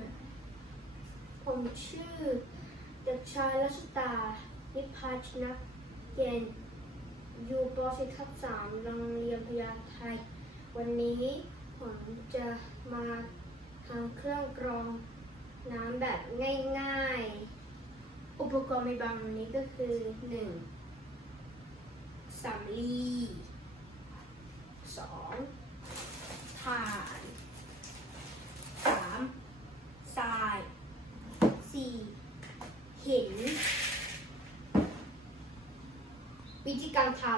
นะผมชื่อเด็กชายรัชตา นิพาชนะเย็น อยู่ป .4 ทับ3โรงเรียนพญาไทวันนี้ผมจะมาทำเครื่องกรองน้ำแบบง่าย ๆ อุปกรณ์ในบางนี้ก็คือ 1. สำลี 2. ถ่าน 3. ทราย หินวิธีการทำ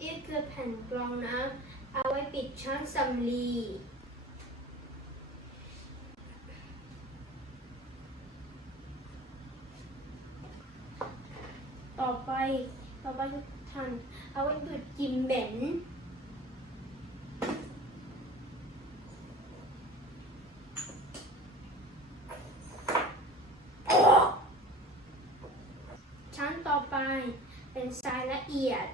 นี่คือแผ่นกรองน้ำเอาไว้ปิดช้อนสำลี ต่อไป ต่อไปคือทันเอาไว้ดูดกลินเหม็นชั้นต่อไปเป็นทรายละเอียด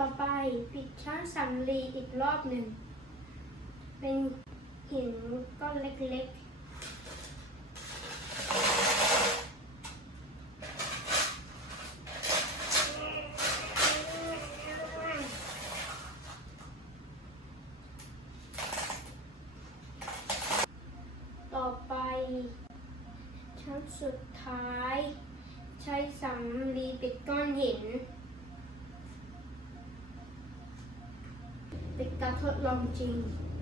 ต่อไปปิดชั้นสำลีอีกรอบหนึ่ง เป็นหินก้อนเล็กๆ ต่อไป ชั้นสุดท้าย ใช้สำลีปิดก้อนหิน เป็นก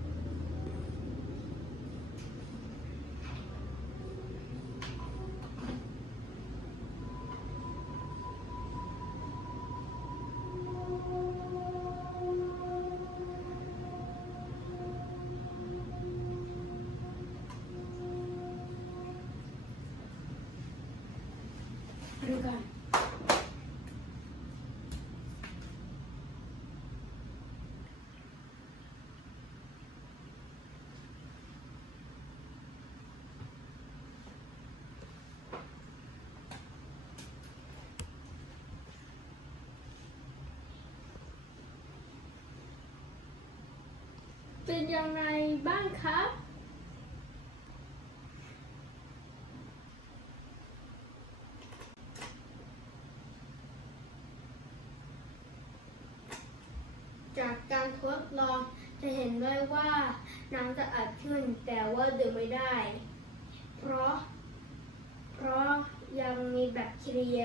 เป็นยังไงบ้างครับจากการทดลองจะเห็นได้ว่าน้ำจะอัดขึ้นแต่ว่าดื่มไม่ได้ เพราะ เพราะยังมีแบคทีเรีย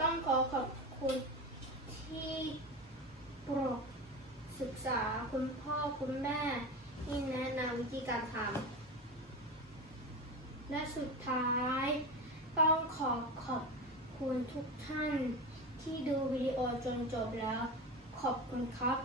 ต้องขอขอบคุณที่ ษาคุณพ่อคุณแม่ที่แนะนำวิธีการทำและสุดท้าย ต้องขอขอบคุณทุกท่านที่ดูวิดีโอจนจบแล้ว ขอบคุณครับ